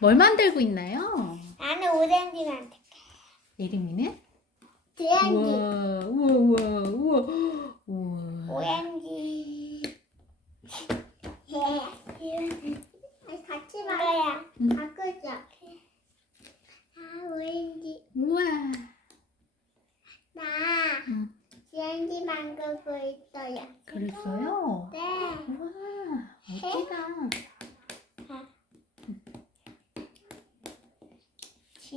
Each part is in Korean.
뭘 만들고 있나요? 나는 오렌지 만들게. 예림이는? 오렌지. 우와, 우와, 우와, 우와, 우와. 오렌지. 예. 같이. 응. 바꾸자. 아, 오렌지. 우와. 나 응. 오렌지 만들고 있어요. 그랬어요? 네. 우와, 멋지다.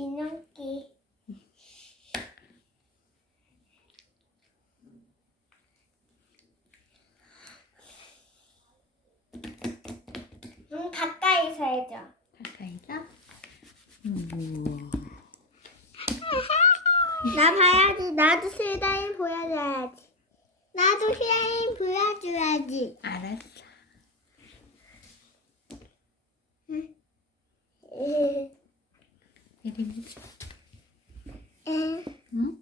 진원기. 음, 가까이서 해줘. 가까이가? 우와. 나 봐야지. 나도 슬라임 보여줘야지. 나도 슬라임 보여줘야지. 알 응?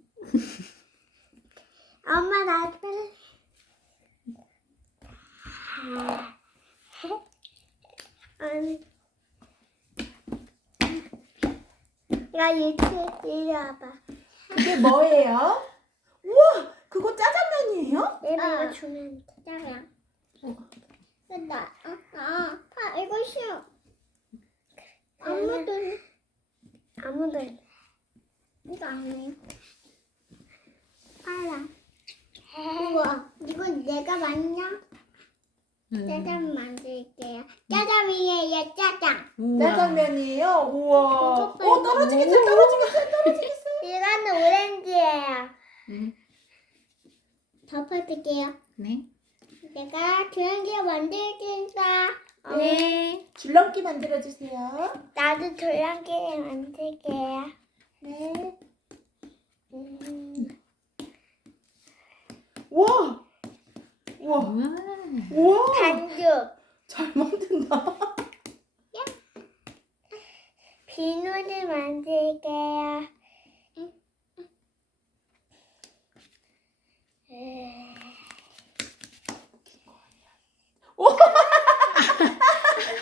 엄마 빨리. 아니. 야 유튜브 이리 와봐. 그게 뭐예요? 우와, 그거 짜장면이에요? 내가 이거 주면 되잖아. 나, 아, 아, 아, 이거 싫어. 아무도, 아무도. 이거 아니에요. 빨라. 우와, 이거 내가 맞냐? 응. 짜장 만들게요. 짜장이에요, 짜장. 짜장면이에요? 우와. 오, 떨어지겠어요, 떨어지겠어요, 떨어지겠어요. 이거는 오렌지예요. 응. 덮어줄게요. 네. 내가 조연기 만들겠어. 어, 네. 줄넘기 만들어주세요. 나도 조연기 만들게요. 네. 음. 우와. 우와. 우와. 우와. 반죽. 잘 만든다. 비누를 만들